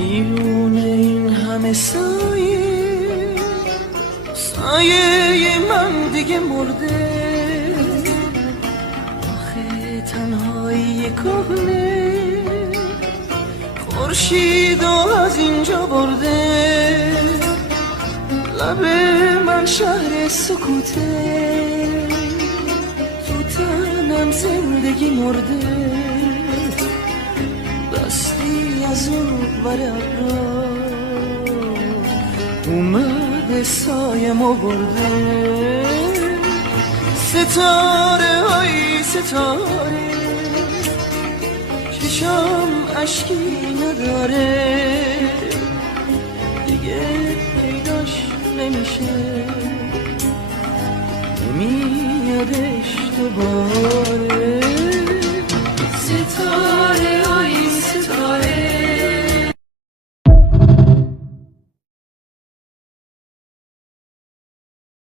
بیرون این همه سایه من دیگه مرده. آخه تنهایی کهنه خورشید از اینجا برده. لب من شهر سکوته، تو تنم زندگی مرده. دستی از اون ور ابرا اومده سایه ما برده. ستاره های ستاره چشم اشکی نداره، دیگه پیداش نمیشه، نمیادش دوباره.